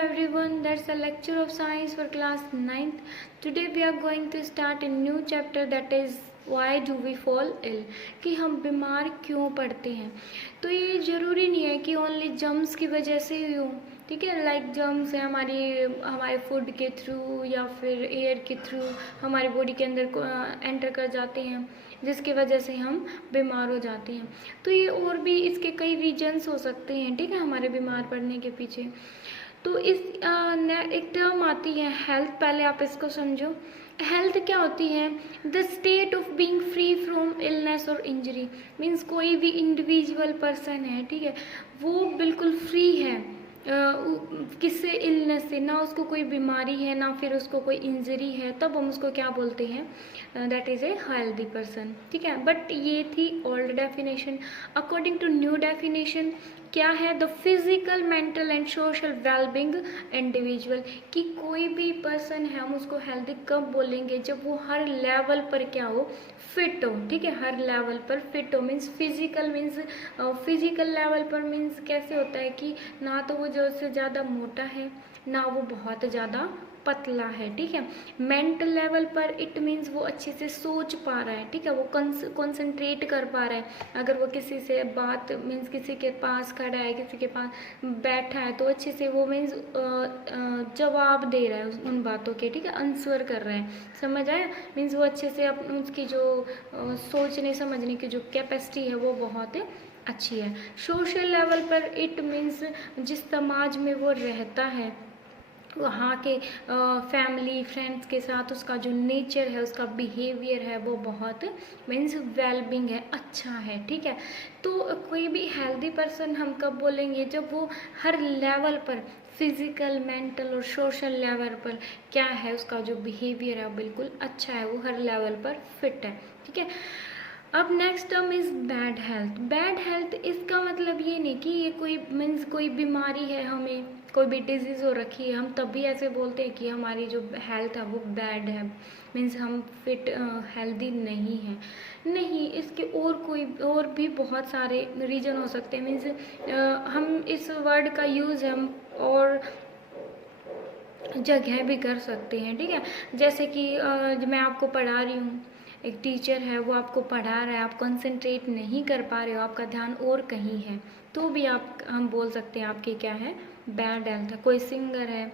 everyone, that's a lecture of science for class 9th. Today we are going to start a new chapter, that is why do we fall ill, कि हम बीमार क्यों पड़ते हैं। तो ये ज़रूरी नहीं है कि ओनली जर्म्स की वजह से ही हो, ठीक है। लाइक जर्म्स है हमारे फूड के थ्रू या फिर एयर के थ्रू हमारी बॉडी के अंदर एंटर कर जाते हैं, जिसकी वजह से हम बीमार हो जाते हैं। तो ये और भी इसके कई रीजन्स हो सकते हैं, ठीक है, हमारे बीमार पड़ने के पीछे। तो एक टर्म आती है हेल्थ, पहले आप इसको समझो। हेल्थ क्या होती है? The state of being free from illness और इंजरी। मीन्स कोई भी इंडिविजुअल पर्सन है, ठीक है, वो बिल्कुल फ्री है किससे? इलनेस से। ना उसको कोई बीमारी है ना फिर उसको कोई इंजरी है, तब हम उसको क्या बोलते हैं? That is a healthy person, ठीक है। बट ये थी old definition. According to new definition क्या है? The physical, mental and social wellbeing individual. कि कोई भी पर्सन है हम उसको हेल्दी कब बोलेंगे? जब वो हर लेवल पर क्या हो? फिट हो, ठीक है, हर लेवल पर फिट हो। Means physical, means physical level पर मीन्स कैसे होता है कि ना तो वो जो से ज़्यादा मोटा है ना वो बहुत ज़्यादा पतला है, ठीक है। मेंटल लेवल पर इट मीन्स वो अच्छे से सोच पा रहा है, ठीक है, वो कंसंट्रेट कर पा रहा है। अगर वो किसी से बात मीन्स किसी के पास खड़ा है, किसी के पास बैठा है, तो अच्छे से वो मीन्स जवाब दे रहा है उन बातों के, ठीक है, आंसर कर रहा है। समझ आया? मीन्स वो अच्छे से उसकी जो सोचने समझने की जो कैपेसिटी है वो बहुत अच्छी है। सोशल लेवल पर इट मीन्स जिस समाज में वो रहता है, वहाँ के फैमिली फ्रेंड्स के साथ उसका जो नेचर है, उसका बिहेवियर है, वो बहुत मीन्स वेलबींग है, अच्छा है, ठीक है। तो कोई भी हेल्दी पर्सन हम कब बोलेंगे? जब वो हर लेवल पर फिजिकल, मेंटल और सोशल लेवल पर क्या है, उसका जो बिहेवियर है बिल्कुल अच्छा है, वो हर लेवल पर फिट है, ठीक है। अब next term is bad health. Bad health इसका मतलब ये नहीं कि ये कोई मीन्स कोई बीमारी है, हमें कोई भी डिजीज़ हो रखी है, हम तभी ऐसे बोलते हैं कि हमारी जो हेल्थ है वो बैड है, मीन्स हम फिट हेल्दी नहीं हैं। नहीं, इसके और भी बहुत सारे रीज़न हो सकते हैं। मीन्स हम इस वर्ड का यूज़ हम और जगह भी कर सकते हैं, ठीक है। जैसे कि मैं आपको पढ़ा रही हूँ, एक टीचर है वो आपको पढ़ा रहा है, आप कंसंट्रेट नहीं कर पा रहे हो, आपका ध्यान और कहीं है, तो भी हम बोल सकते हैं आपकी क्या है? बैड हेल्थ है। कोई सिंगर है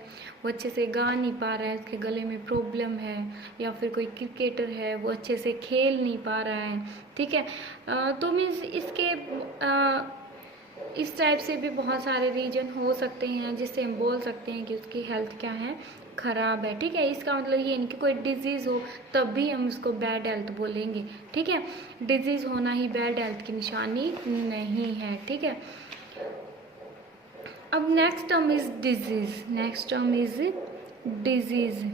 वो अच्छे से गा नहीं पा रहा है, उसके गले में प्रॉब्लम है, या फिर कोई क्रिकेटर है वो अच्छे से खेल नहीं पा रहा है, ठीक है। तो मीन्स इस टाइप से भी बहुत सारे रीजन हो सकते हैं जिससे हम बोल सकते हैं कि उसकी हेल्थ क्या है? ख़राब है, ठीक है। इसका मतलब ये नहीं कि कोई डिजीज़ हो तब भी हम उसको बैड हेल्थ बोलेंगे, ठीक है। डिजीज़ होना ही बैड हेल्थ की निशानी नहीं है, ठीक है। अब next term is disease. Next term is disease.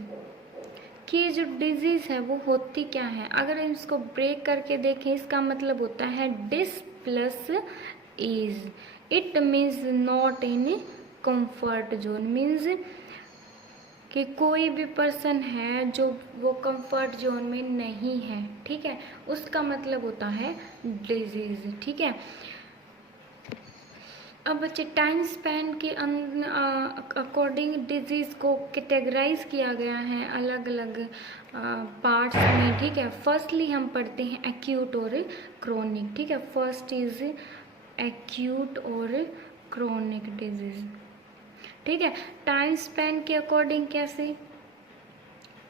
कि जो डिजीज़ है वो होती क्या है? अगर इसको ब्रेक करके देखें, इसका मतलब होता है dis plus ease. It means not in comfort zone. Means कि कोई भी पर्सन है जो वो कंफर्ट जोन में नहीं है, ठीक है, उसका मतलब होता है डिजीज़, ठीक है। अब बच्चे टाइम स्पैन के अकॉर्डिंग डिजीज़ को कैटेगराइज किया गया है अलग अलग पार्ट्स में, ठीक है। फर्स्टली हम पढ़ते हैं एक्यूट और क्रोनिक, ठीक है। फर्स्ट इज एक्यूट और क्रोनिक डिजीज़, ठीक है। टाइम स्पैन के अकॉर्डिंग कैसे?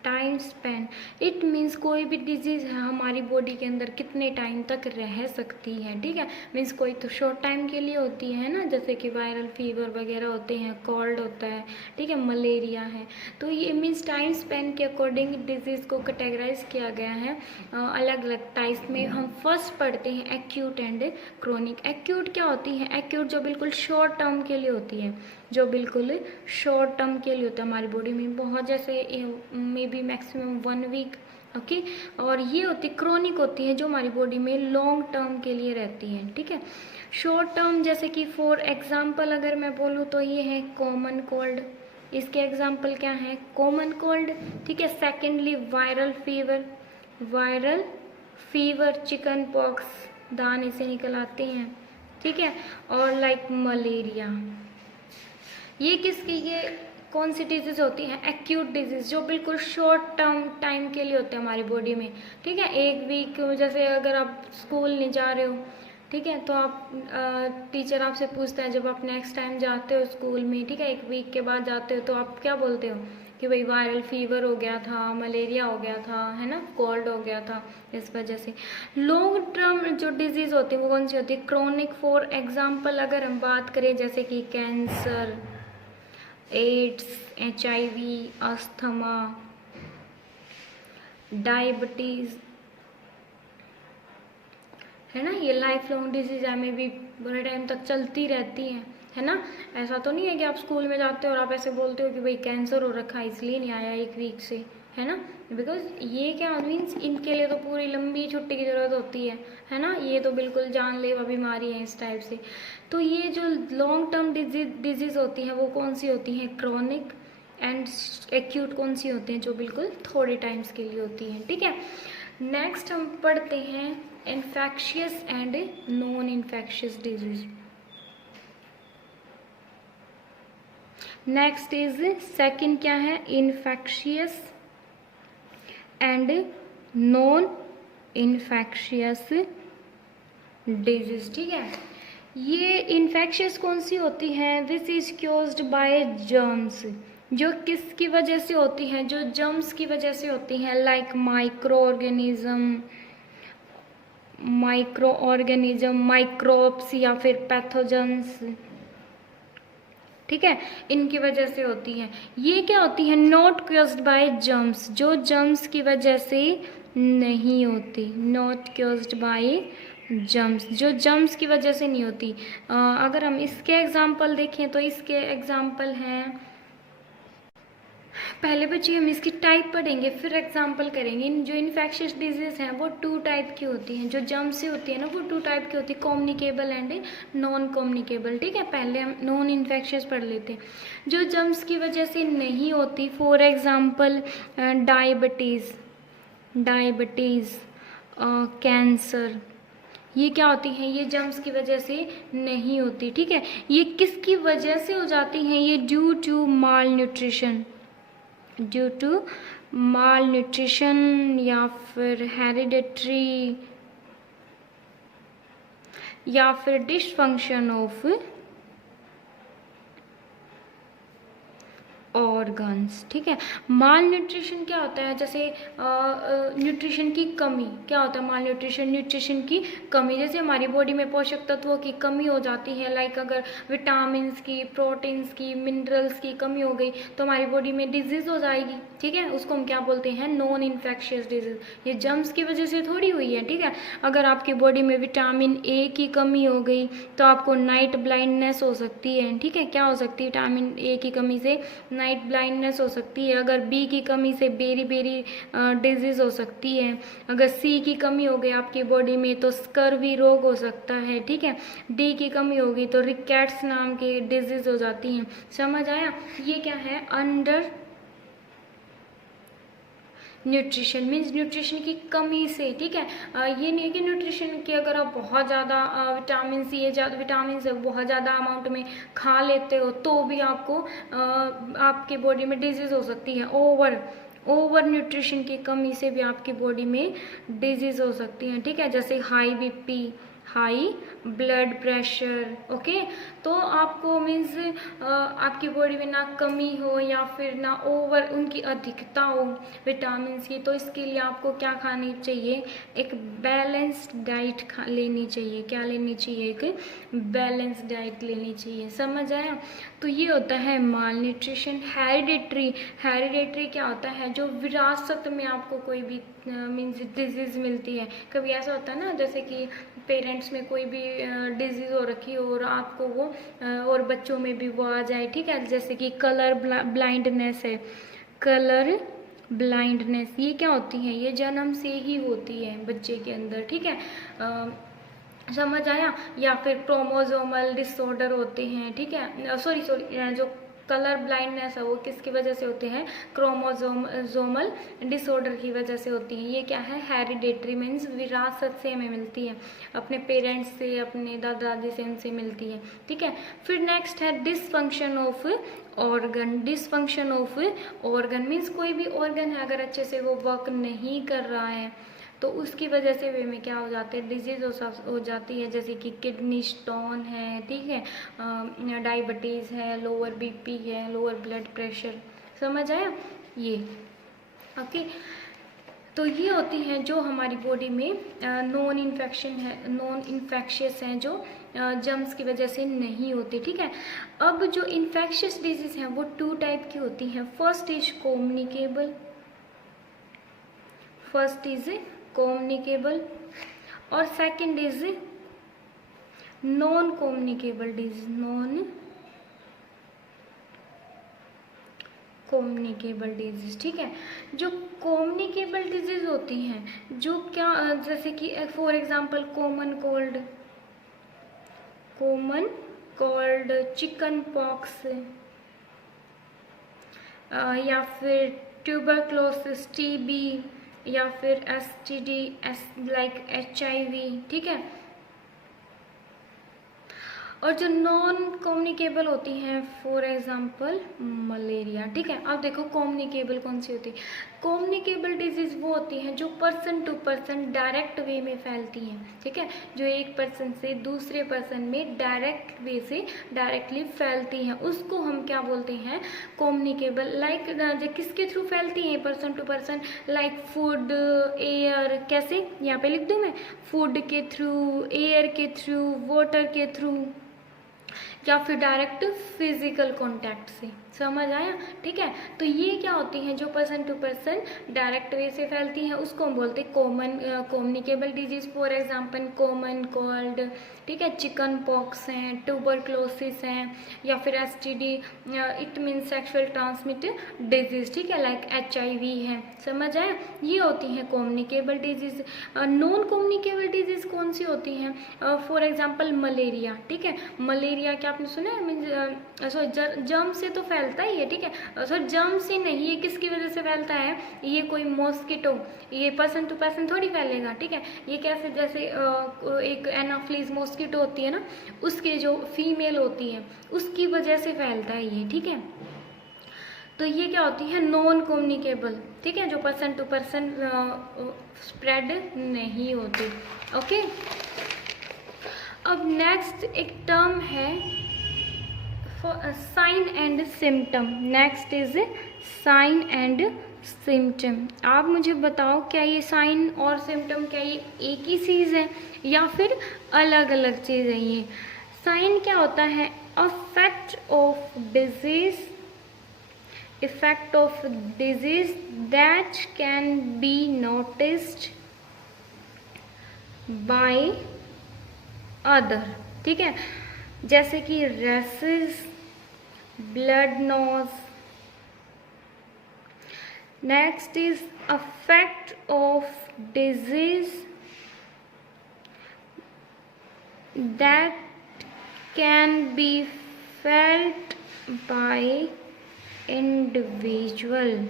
टाइम स्पैन इट मीन्स कोई भी डिजीज़ है हमारी बॉडी के अंदर कितने टाइम तक रह सकती है, ठीक है। मीन्स कोई तो शॉर्ट टाइम के लिए होती है ना, जैसे कि वायरल फीवर वगैरह होते हैं, कोल्ड होता है, ठीक है, मलेरिया है। तो ये मीन्स टाइम स्पैन के अकॉर्डिंग डिजीज़ को कैटेगराइज किया गया है अलग अलग टाइप्स में। हम फर्स्ट पढ़ते हैं एक्यूट एंड क्रोनिक। एक्यूट क्या होती है? एक्यूट जो बिल्कुल शॉर्ट टर्म के लिए होती है, जो बिल्कुल शॉर्ट टर्म के लिए होता है हमारी बॉडी में, बहुत जैसे may be maximum 1 week, okay. और ये होती क्रोनिक होती है जो हमारी बॉडी में लॉन्ग टर्म के लिए रहती है, ठीक है। शॉर्ट टर्म जैसे कि फॉर एग्जांपल अगर मैं बोलूँ तो ये है कॉमन कोल्ड। इसके एग्जांपल क्या है? कॉमन कोल्ड, ठीक है। Secondly viral fever. Viral fever, chicken pox, दाने से निकल आते हैं, ठीक है। और लाइक मलेरिया, ये कौन सी डिजीज़ होती हैं? एक्यूट डिजीज़, जो बिल्कुल शॉर्ट टर्म टाइम के लिए होते हैं हमारी बॉडी में, ठीक है। एक वीक, जैसे अगर आप स्कूल नहीं जा रहे हो, ठीक है, तो आप टीचर आपसे पूछता है जब आप नेक्स्ट टाइम जाते हो स्कूल में, ठीक है, एक वीक के बाद जाते हो, तो आप क्या बोलते हो कि भाई वायरल फीवर हो गया था, मलेरिया हो गया था, है ना, कोल्ड हो गया था, इस वजह से। लॉन्ग टर्म जो डिजीज़ होती है वो कौन सी होती है? क्रोनिक। फॉर एग्जाम्पल अगर हम बात करें जैसे कि cancer, AIDS, HIV, asthma, diabetes, है ना, ये लाइफ लॉन्ग डिजीज में भी बड़े टाइम तक चलती रहती हैं, है ना। ऐसा तो नहीं है कि आप स्कूल में जाते हो और आप ऐसे बोलते हो कि भाई कैंसर हो रखा है इसलिए नहीं आया एक वीक से, है ना। बिकॉज ये क्या मीन्स इनके लिए तो पूरी लंबी छुट्टी की ज़रूरत होती है ना। ये तो बिल्कुल जानलेवा बीमारी है इस टाइप से। तो ये जो लॉन्ग टर्म डिजीज़ होती हैं वो कौन सी होती हैं? क्रोनिक। एंड एक्यूट कौन सी होती हैं? जो बिल्कुल थोड़े टाइम्स के लिए होती हैं, ठीक है। नेक्स्ट हम पढ़ते हैं infectious and non infectious disease. Next is second क्या है? Infectious and non infectious disease, ठीक है। ये इन्फेक्शियस कौन सी होती हैं? This is caused by germs, जो किसकी वजह से होती हैं? जो जर्म्स की वजह से होती हैं, लाइक माइक्रो ऑर्गेनिज्म, माइक्रोब्स या फिर पैथोजेंस, ठीक है, इनकी वजह से होती हैं। ये क्या होती है? नॉट कॉज्ड बाय जर्म्स, जो जर्म्स की वजह से नहीं होती। नॉट कॉज्ड बाय जर्म्स, जो जर्म्स की वजह से नहीं होती। अगर हम इसके एग्जाम्पल देखें तो इसके एग्जाम्पल हैं, पहले बच्चे हम इसकी टाइप पढ़ेंगे फिर एग्जाम्पल करेंगे। जो इन्फेक्शियस डिजीज हैं वो 2 टाइप की होती हैं, जो जर्म्स से होती है ना वो 2 टाइप की होती है, कम्युनिकेबल एंड नॉन कम्युनिकेबल, ठीक है। पहले हम नॉन इन्फेक्शियस पढ़ लेते हैं। जो जर्म्स की वजह से नहीं होती, फॉर एग्जाम्पल डायबिटीज़, कैंसर, ये क्या होती हैं? ये जर्म्स की वजह से नहीं होती, ठीक है। ये किसकी वजह से हो जाती हैं? ये ड्यू टू माल न्यूट्रिशन या फिर हेरिडेटरी या फिर डिसफंक्शन ऑफ ऑर्गन्स, ठीक है। माल न्यूट्रिशन क्या होता है? जैसे न्यूट्रिशन की कमी, क्या होता है माल न्यूट्रिशन? न्यूट्रिशन की कमी, जैसे हमारी बॉडी में पोषक तत्वों की कमी हो जाती है, लाइक अगर विटामिन्स की, प्रोटीन्स की, मिनरल्स की कमी हो गई तो हमारी बॉडी में डिजीज़ हो जाएगी, ठीक है। उसको हम क्या बोलते हैं? Non infectious disease. ये जर्म्स की वजह से थोड़ी हुई है, ठीक है। अगर आपकी बॉडी में विटामिन ए की कमी हो गई तो आपको नाइट ब्लाइंडनेस हो सकती है, ठीक है। क्या हो सकती है? विटामिन ए की कमी से नाइट ब्लाइंडनेस हो सकती है। अगर बी की कमी से बेरी डिजीज हो सकती है। अगर सी की कमी हो गई आपकी बॉडी में तो स्कर्वी रोग हो सकता है, ठीक है। डी की कमी होगी तो रिकेट्स नाम की डिजीज हो जाती हैं। समझ आया? ये क्या है? अंडर न्यूट्रिशन मीन्स न्यूट्रिशन की कमी से, ठीक है। ये नहीं है कि न्यूट्रिशन की अगर आप बहुत ज़्यादा विटामिन सी, विटामिन से बहुत ज़्यादा अमाउंट में खा लेते हो तो भी आपको आपकी बॉडी में डिजीज़ हो सकती है। ओवर न्यूट्रिशन की कमी से भी आपकी बॉडी में डिजीज़ हो सकती हैं, ठीक है। जैसे high BP, high blood pressure, okay. तो आपको मीन्स आपकी बॉडी में ना कमी हो या फिर ना ओवर उनकी अधिकता हो विटामिन की, तो इसके लिए आपको क्या खानी चाहिए? एक बैलेंस्ड डाइट लेनी चाहिए। क्या लेनी चाहिए? एक बैलेंस्ड डाइट लेनी चाहिए। समझ आया? तो ये होता है माल न्यूट्रिशन। हेरिडेटरी क्या होता है? जो विरासत में आपको कोई भी मीन्स डिजीज़ मिलती है। कभी ऐसा होता है ना जैसे कि पेरेंट्स में कोई भी डिजीज़ हो रखी हो और आपको वो और बच्चों में भी वो आ जाए, ठीक है। जैसे कि कलर ब्लाइंडनेस है, कलर ब्लाइंडनेस, ये क्या होती है? ये जन्म से ही होती है बच्चे के अंदर, ठीक है। समझ आया? या फिर क्रोमोसोमल डिसऑर्डर होते हैं, ठीक है। सॉरी जो कलर ब्लाइंडनेस है वो किसकी वजह से होते हैं? क्रोमोसोमल डिसऑर्डर की वजह से होती है। ये क्या है? हेरिडेटरी मीन्स विरासत से हमें मिलती है, अपने पेरेंट्स से, अपने दादा दादी से, उनसे मिलती है, ठीक है। फिर नेक्स्ट है dysfunction of organ, dysfunction of organ means कोई भी ऑर्गन है अगर अच्छे से वो वर्क नहीं कर रहा है तो उसकी वजह से वे में क्या हो जाते हैं, डिजीज़ हो जाती है, जैसे कि किडनी स्टोन है, ठीक है, डायबिटीज़ है, लोअर बीपी है, लोअर ब्लड प्रेशर। समझ आया ये? ओके, तो ये होती हैं जो हमारी बॉडी में नॉन इन्फेक्शियस हैं, जो जर्म्स की वजह से नहीं होती, ठीक है। अब जो इन्फेक्शियस डिजीज़ हैं वो 2 टाइप की होती हैं। फर्स्ट इज कम्युनिकेबल और second is non communicable disease, ठीक है। जो कम्युनिकेबल डिजीज होती हैं, जो क्या, जैसे कि for example common cold, chicken pox, या फिर ट्यूबरक्लोसिस, टीबी, या फिर STD लाइक HIV, ठीक है। और जो नॉन कम्युनिकेबल होती हैं फॉर एग्जांपल मलेरिया, ठीक है। अब देखो कम्युनिकेबल कौन सी होती है। कम्युनिकेबल डिजीज़ वो होती हैं जो person to person direct way में फैलती हैं, ठीक है, जो एक पर्सन से दूसरे पर्सन में डायरेक्ट वे से डायरेक्टली फैलती हैं, उसको हम क्या बोलते हैं, कम्युनिकेबल। लाइक किसके थ्रू फैलती हैं person to person, like food, air, कैसे यहाँ पे लिख दूँ मैं, फूड के थ्रू, एयर के थ्रू, वाटर के थ्रू, या फिर डायरेक्ट फिजिकल कांटेक्ट से। समझ आया, ठीक है। तो ये क्या होती हैं, जो person to person direct way से फैलती हैं उसको हम बोलते हैं communicable disease. For example common cold, ठीक है, चिकन पॉक्स हैं, ट्यूबरक्लोसिस हैं, या फिर STD, it mean sexual transmitted disease, ठीक है, लाइक HIV है। समझ आया, ये होती हैं communicable disease. Non communicable disease कौन सी होती हैं, फॉर एग्जांपल मलेरिया, ठीक है। मलेरिया क्या आपने सुना है, मीन जर्म से तो फैलता ही है, ठीक है, सर जर्म से नहीं, ये किसकी वजह से फैलता है, ये कोई मॉस्किटो, ये पर्सन टू पर्सन थोड़ी फैलेगा, ठीक है। ये कैसे, जैसे एक एनाफ्लीज मॉस्किटो होती है ना, उसके जो फीमेल होती है उसकी वजह से फैलता है ये, ठीक है। तो ये क्या होती है, नॉन कम्युनिकेबल, ठीक है, जो पर्सन टू पर्सन स्प्रेड नहीं होती। ओके, अब नेक्स्ट एक टर्म है sign and symptom. Next is sign and symptom. आप मुझे बताओ, क्या ये साइन और सिम्टम, क्या ये एक ही चीज़ है या फिर अलग अलग चीज़ है? ये साइन क्या होता है, effect of disease that can be noticed by other, ठीक है, जैसे कि rashes, blood nose. Next is affect of disease that can be felt by individual,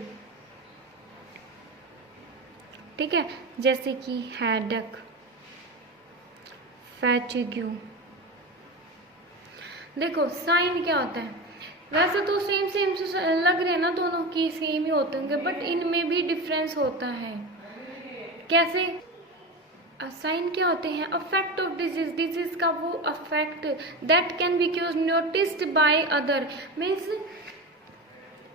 ठीक है, जैसे कि हेडेक, फैटिग्यू। देखो साइन क्या होता है, वैसे तो सेम लग रहे हैं ना, दोनों की सेम ही होते होंगे, बट इनमें भी डिफरेंस होता है। कैसे? साइन क्या होते हैं, अफेक्ट ऑफ डिजीज का वो affect that can be noticed by other, means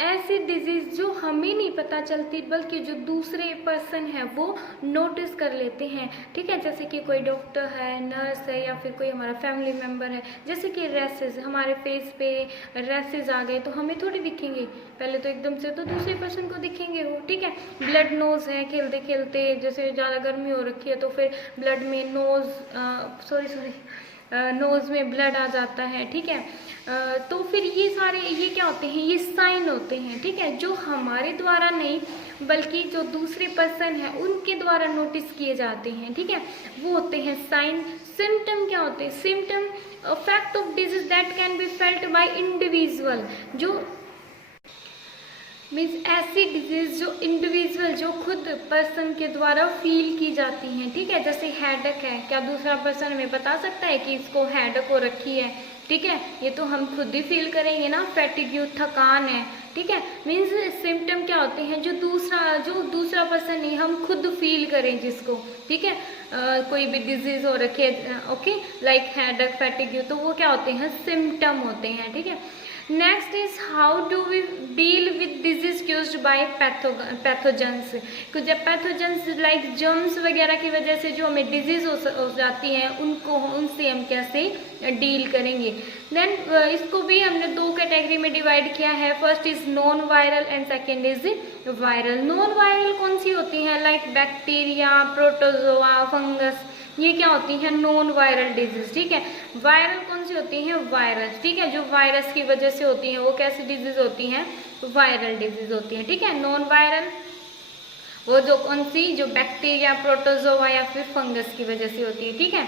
ऐसी डिजीज जो हमें नहीं पता चलती बल्कि जो दूसरे पर्सन है वो नोटिस कर लेते हैं, ठीक है, जैसे कि कोई डॉक्टर है, नर्स है, या फिर कोई हमारा फैमिली मेम्बर है। जैसे कि रेसेस, हमारे फेस पे रेसेस आ गए तो हमें थोड़ी दिखेंगे, पहले तो एकदम से तो दूसरे पर्सन को दिखेंगे वो, ठीक है। ब्लड नोज है, खेलते खेलते जैसे ज़्यादा गर्मी हो रखी है तो फिर ब्लड में नोज़ में ब्लड आ जाता है, ठीक है। तो फिर ये सारे ये क्या होते हैं, ये साइन होते हैं, ठीक है, जो हमारे द्वारा नहीं बल्कि जो दूसरे पर्सन है उनके द्वारा नोटिस किए जाते हैं, ठीक है, वो होते हैं साइन। सिम्टम क्या होते हैं, symptom effect of disease that can be felt by individual, जो मीन्स ऐसी डिजीज जो इंडिविजुअल, जो खुद पर्सन के द्वारा फील की जाती हैं, ठीक है, जैसे हेडेक है, क्या दूसरा पर्सन हमें बता सकता है कि इसको हेडेक हो रखी है, ठीक है, ये तो हम खुद ही फील करेंगे ना, फैटिग्यू थकान है, ठीक है। मीन्स सिम्टम क्या होते हैं जो दूसरा पर्सन नहीं, हम खुद फील करें जिसको, ठीक है। कोई भी डिजीज हो रखी है, ओके, लाइक हेडेक, फैटिग्यू, तो वो क्या होते हैं, सिम्टम होते हैं, ठीक है। Next is how do we deal with disease caused by pathogens. कुछ पैथोजेंस लाइक जर्म्स वगैरह की वजह से जो हमें डिजीज हो जाती हैं, उनसे हम कैसे डील करेंगे। देन इसको भी हमने दो कैटेगरी में डिवाइड किया है। First is non viral and second is viral. Non viral कौन सी होती हैं, लाइक बैक्टीरिया, प्रोटोजोआ, फंगस, ये क्या होती है, नॉन वायरल डिजीज, ठीक है। वायरल कौन सी होती है, वायरस, ठीक है, जो वायरस की वजह से होती है, वो कैसी डिजीज होती हैं, वायरल डिजीज होती है, ठीक है। नॉन वायरल वो जो कौन सी, जो बैक्टीरिया, प्रोटोजोआ या फिर फंगस की वजह से होती है, ठीक है।